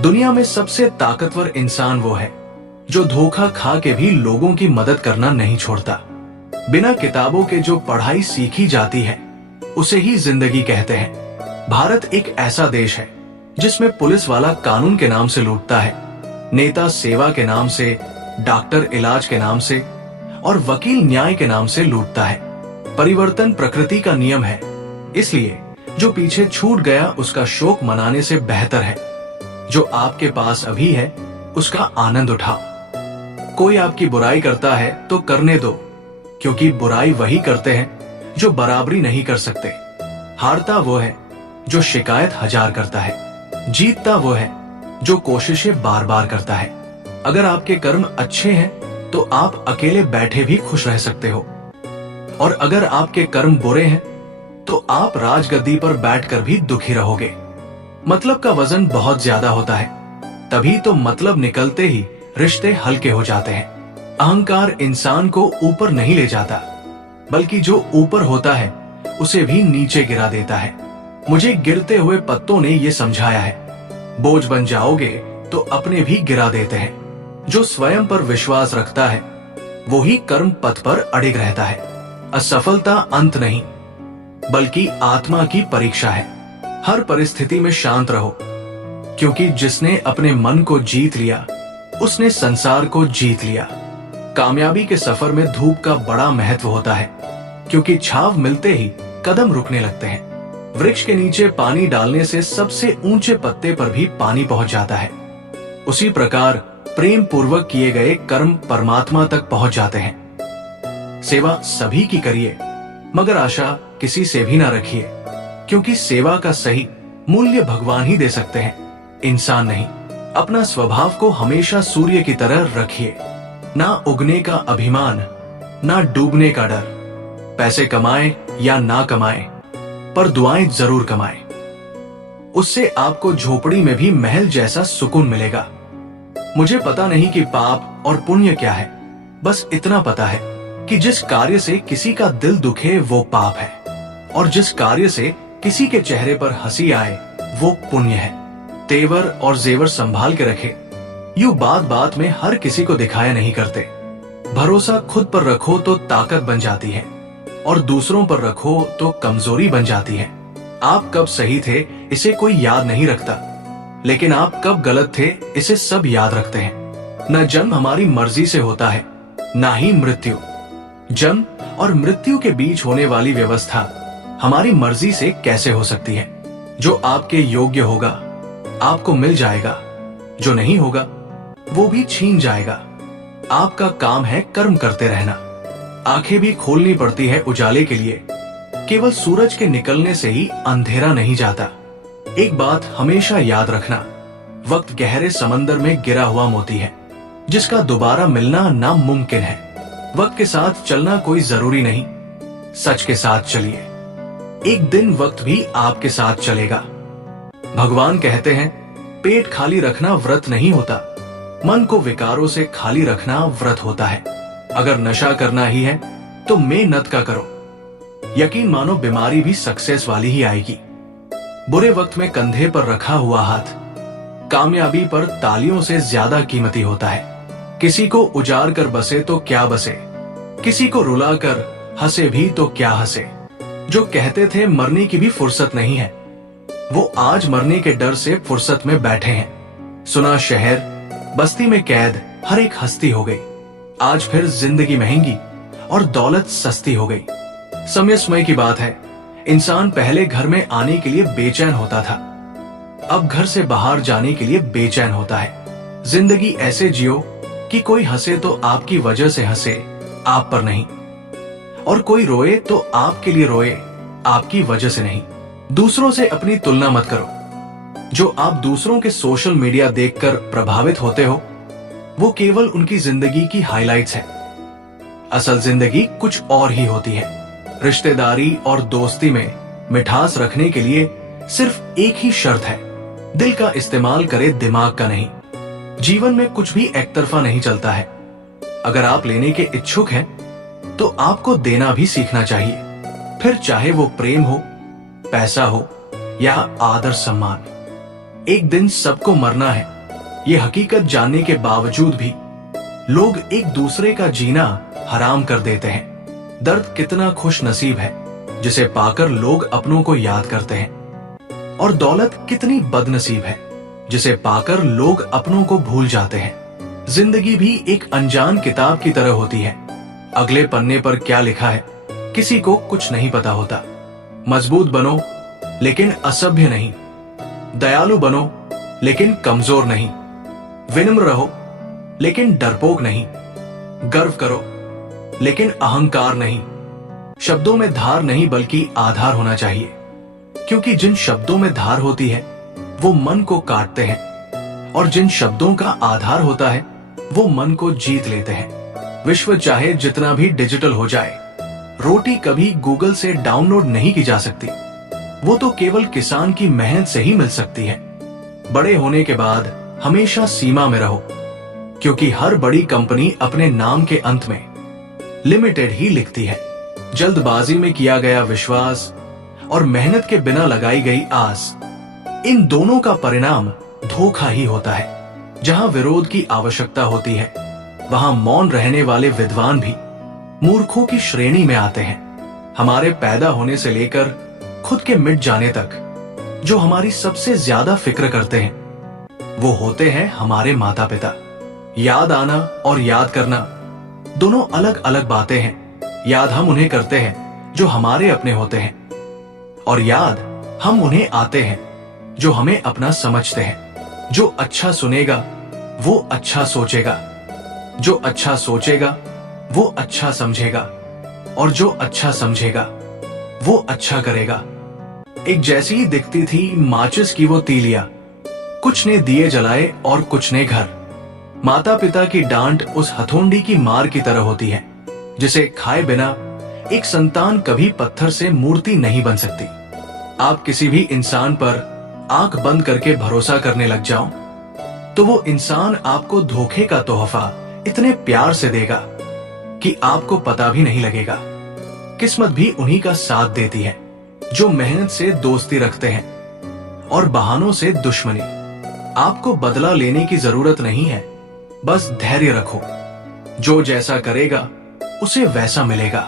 दुनिया में सबसे ताकतवर इंसान वो है जो धोखा खा के भी लोगों की मदद करना नहीं छोड़ता। बिना किताबों के जो पढ़ाई सीखी जाती है उसे ही जिंदगी कहते हैं। भारत एक ऐसा देश है जिसमें पुलिस वाला कानून के नाम से लूटता है, नेता सेवा के नाम से, डॉक्टर इलाज के नाम से और वकील न्याय के नाम से लूटता है। परिवर्तन प्रकृति का नियम है, इसलिए जो पीछे छूट गया उसका शोक मनाने से बेहतर है जो आपके पास अभी है उसका आनंद उठाओ। कोई आपकी बुराई करता है तो करने दो, क्योंकि बुराई वही करते हैं जो बराबरी नहीं कर सकते। हारता वो है जो शिकायत हजार करता है, जीतता वो है जो कोशिशें बार बार करता है। अगर आपके कर्म अच्छे हैं तो आप अकेले बैठे भी खुश रह सकते हो, और अगर आपके कर्म बुरे हैं तो आप राजगद्दी पर बैठकर भी दुखी रहोगे। मतलब का वजन बहुत ज्यादा होता है, तभी तो मतलब निकलते ही रिश्ते हल्के हो जाते हैं। अहंकार इंसान को ऊपर नहीं ले जाता, बल्कि जो ऊपर होता है उसे भी नीचे गिरा देता है। मुझे गिरते हुए पत्तों ने ये समझाया है, बोझ बन जाओगे तो अपने भी गिरा देते हैं। जो स्वयं पर विश्वास रखता है वो ही कर्म पथ पर अड़िग रहता है। असफलता अंत नहीं, बल्कि आत्मा की परीक्षा है। हर परिस्थिति में शांत रहो, क्योंकि जिसने अपने मन को जीत लिया उसने संसार को जीत लिया। कामयाबी के सफर में धूप का बड़ा महत्व होता है, क्योंकि छाव मिलते ही कदम रुकने लगते हैं। वृक्ष के नीचे पानी डालने से सबसे ऊंचे पत्ते पर भी पानी पहुंच जाता है। उसी प्रकार प्रेम पूर्वक किए गए कर्म परमात्मा तक पहुंच जाते हैं। सेवा सभी की करिए, मगर आशा किसी से भी ना रखिए, क्योंकि सेवा का सही मूल्य भगवान ही दे सकते हैं, इंसान नहीं। अपना स्वभाव को हमेशा सूर्य की तरह रखिए, ना उगने का अभिमान, ना डूबने का डर। पैसे कमाएं या ना कमाएं, पर दुआएं जरूर कमाएं। उससे आपको झोपड़ी में भी महल जैसा सुकून मिलेगा। मुझे पता नहीं कि पाप और पुण्य क्या है, बस इतना पता है कि जिस कार्य से किसी का दिल दुखे वो पाप है, और जिस कार्य से किसी के चेहरे पर हंसी आए वो पुण्य है। तेवर और जेवर संभाल के रखे, यूं बात बात में हर किसी को दिखाया नहीं करते। भरोसा खुद पर रखो तो ताकत बन जाती है, और दूसरों पर रखो तो कमजोरी बन जाती है। आप कब सही थे इसे कोई याद नहीं रखता, लेकिन आप कब गलत थे इसे सब याद रखते हैं। न जन्म हमारी मर्जी से होता है, ना ही मृत्यु। जन्म और मृत्यु के बीच होने वाली व्यवस्था हमारी मर्जी से कैसे हो सकती है। जो आपके योग्य होगा आपको मिल जाएगा, जो नहीं होगा वो भी छीन जाएगा। आपका काम है कर्म करते रहना। आंखें भी खोलनी पड़ती है उजाले के लिए, केवल सूरज के निकलने से ही अंधेरा नहीं जाता। एक बात हमेशा याद रखना, वक्त गहरे समंदर में गिरा हुआ मोती है, जिसका दोबारा मिलना नामुमकिन है। वक्त के साथ चलना कोई जरूरी नहीं, सच के साथ चलिए, एक दिन वक्त भी आपके साथ चलेगा। भगवान कहते हैं, पेट खाली रखना व्रत नहीं होता, मन को विकारों से खाली रखना व्रत होता है। अगर नशा करना ही है तो मेहनत का करो, यकीन मानो बीमारी भी सक्सेस वाली ही आएगी। बुरे वक्त में कंधे पर रखा हुआ हाथ कामयाबी पर तालियों से ज्यादा कीमती होता है। किसी को उजाड़ कर बसे तो क्या बसे, किसी को रुला कर हंसे भी तो क्या हंसे। जो कहते थे मरने की भी फुर्सत नहीं है, वो आज मरने के डर से फुर्सत में बैठे हैं। सुना शहर बस्ती में कैद हर एक हस्ती हो गई। आज फिर जिंदगी महंगी और दौलत सस्ती हो गई। समय की बात है, इंसान पहले घर में आने के लिए बेचैन होता था, अब घर से बाहर जाने के लिए बेचैन होता है। जिंदगी ऐसे जियो कि कोई हंसे तो आपकी वजह से हंसे, आप पर नहीं, और कोई रोए तो आपके लिए रोए, आपकी वजह से नहीं। दूसरों से अपनी तुलना मत करो। जो आप दूसरों के सोशल मीडिया देखकर प्रभावित होते हो वो केवल उनकी जिंदगी की हाइलाइट्स है। असल जिंदगी कुछ और ही होती है। रिश्तेदारी और दोस्ती में मिठास रखने के लिए सिर्फ एक ही शर्त है, दिल का इस्तेमाल करे, दिमाग का नहीं। जीवन में कुछ भी एक तरफा नहीं चलता है। अगर आप लेने के इच्छुक हैं तो आपको देना भी सीखना चाहिए, फिर चाहे वो प्रेम हो, पैसा हो या आदर सम्मान। एक दिन सबको मरना है, ये हकीकत जानने के बावजूद भी लोग एक दूसरे का जीना हराम कर देते हैं। दर्द कितना खुश नसीब है जिसे पाकर लोग अपनों को याद करते हैं, और दौलत कितनी बदनसीब है जिसे पाकर लोग अपनों को भूल जाते हैं। जिंदगी भी एक अनजान किताब की तरह होती है। अगले पन्ने पर क्या लिखा है किसी को कुछ नहीं पता होता। मजबूत बनो लेकिन असभ्य नहीं, दयालु बनो लेकिन कमजोर नहीं, विनम्र रहो लेकिन डरपोक नहीं, गर्व करो लेकिन अहंकार नहीं। शब्दों में धार नहीं बल्कि आधार होना चाहिए, क्योंकि जिन शब्दों में धार होती है वो मन को काटते हैं, और जिन शब्दों का आधार होता है वो मन को जीत लेते हैं। विश्व चाहे जितना भी डिजिटल हो जाए, रोटी कभी गूगल से डाउनलोड नहीं की जा सकती, वो तो केवल किसान की मेहनत से ही मिल सकती है। बड़े होने के बाद हमेशा सीमा में रहो, क्योंकि हर बड़ी कंपनी अपने नाम के अंत में लिमिटेड ही लिखती है। जल्दबाजी में किया गया विश्वास और मेहनत के बिना लगाई गई आस, इन दोनों का परिणाम धोखा ही होता है। जहां विरोध की आवश्यकता होती है वहां मौन रहने वाले विद्वान भी मूर्खों की श्रेणी में आते हैं। हमारे पैदा होने से लेकर खुद के मिट जाने तक जो हमारी सबसे ज्यादा फिक्र करते हैं वो होते हैं हमारे माता पिता। याद आना और याद करना दोनों अलग अलग बातें हैं। याद हम उन्हें करते हैं जो हमारे अपने होते हैं, और याद हम उन्हें आते हैं जो हमें अपना समझते हैं। जो अच्छा सुनेगा वो अच्छा सोचेगा, जो अच्छा सोचेगा वो अच्छा समझेगा, और जो अच्छा समझेगा वो अच्छा करेगा। एक जैसी ही दिखती थी माचिस की वो तीलियां, कुछ ने दिए जलाए और कुछ ने घर। माता पिता की डांट उस हथौड़ी की मार की तरह होती है जिसे खाए बिना एक संतान कभी पत्थर से मूर्ति नहीं बन सकती। आप किसी भी इंसान पर आंख बंद करके भरोसा करने लग जाओ तो वो इंसान आपको धोखे का तोहफा इतने प्यार से देगा कि आपको पता भी नहीं लगेगा। किस्मत भी उन्हीं का साथ देती है जो मेहनत से दोस्ती रखते हैं और बहानों से दुश्मनी। आपको बदला लेने की जरूरत नहीं है, बस धैर्य रखो। जो जैसा करेगा उसे वैसा मिलेगा।